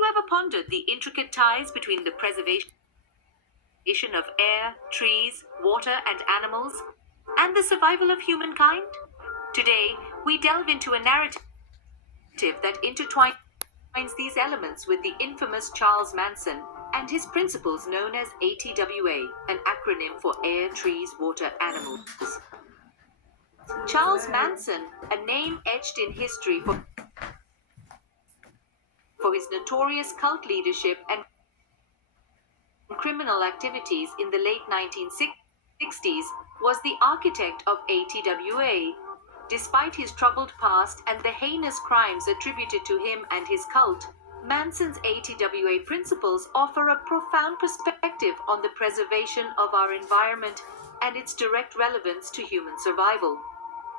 you ever pondered the intricate ties between the preservation of air, trees, water, and animals, and the survival of humankind? Today, we delve into a narrative that intertwines these elements with the infamous Charles Manson and his principles known as ATWA, an acronym for Air, Trees, Water, Animals. Charles Manson, a name etched in history for his notorious cult leadership and criminal activities in the late 1960s, was the architect of ATWA. Despite his troubled past and the heinous crimes attributed to him and his cult, Manson's ATWA principles offer a profound perspective on the preservation of our environment and its direct relevance to human survival.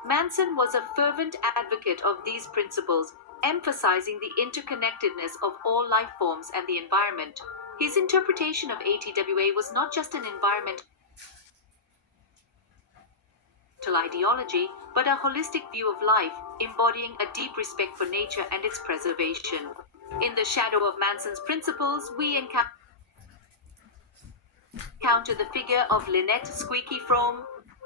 Manson was a fervent advocate of these principles, emphasizing the interconnectedness of all life forms and the environment. His interpretation of ATWA was not just an environmental ideology, but a holistic view of life, embodying a deep respect for nature and its preservation. In the shadow of Manson's principles, we encounter the figure of Lynette Squeaky Fromme,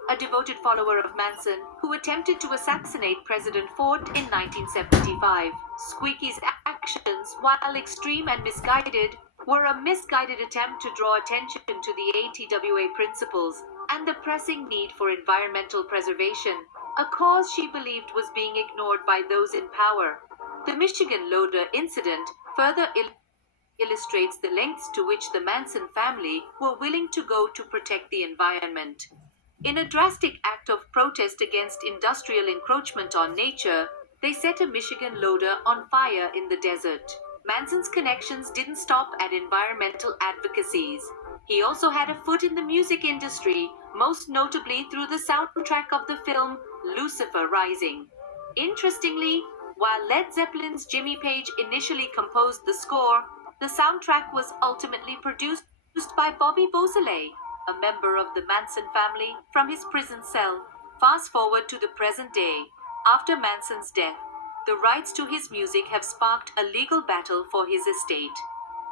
a devoted follower of Manson, who attempted to assassinate President Ford in 1975. Squeaky's actions, while extreme and misguided, were a misguided attempt to draw attention to the ATWA principles and the pressing need for environmental preservation, a cause she believed was being ignored by those in power. The Michigan loader incident further illustrates the lengths to which the Manson family were willing to go to protect the environment. In a drastic act of protest against industrial encroachment on nature, they set a Michigan loader on fire in the desert. Manson's connections didn't stop at environmental advocacies. He also had a foot in the music industry, most notably through the soundtrack of the film Lucifer Rising. Interestingly, while Led Zeppelin's Jimmy Page initially composed the score, the soundtrack was ultimately produced by Bobby Beausoleil, a member of the Manson family, from his prison cell. Fast forward to the present day. After Manson's death, the rights to his music have sparked a legal battle for his estate.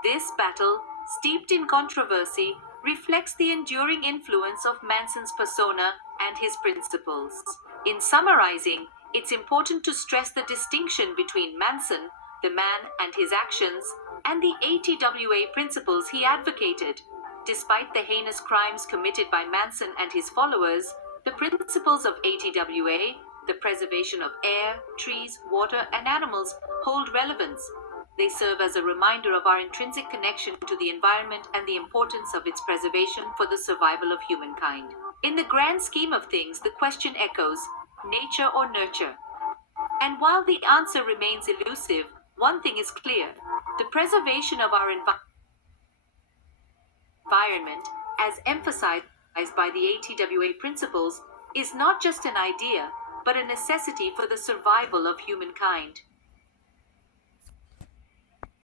This battle, steeped in controversy, reflects the enduring influence of Manson's persona and his principles. In summarizing, it's important to stress the distinction between Manson, the man and his actions, and the ATWA principles he advocated. Despite the heinous crimes committed by Manson and his followers, the principles of ATWA, the preservation of air, trees, water, and animals, hold relevance. They serve as a reminder of our intrinsic connection to the environment and the importance of its preservation for the survival of humankind. In the grand scheme of things, the question echoes, nature or nurture? And while the answer remains elusive, one thing is clear. The preservation of our environment, as emphasized by the ATWA principles, is not just an idea, but a necessity for the survival of humankind.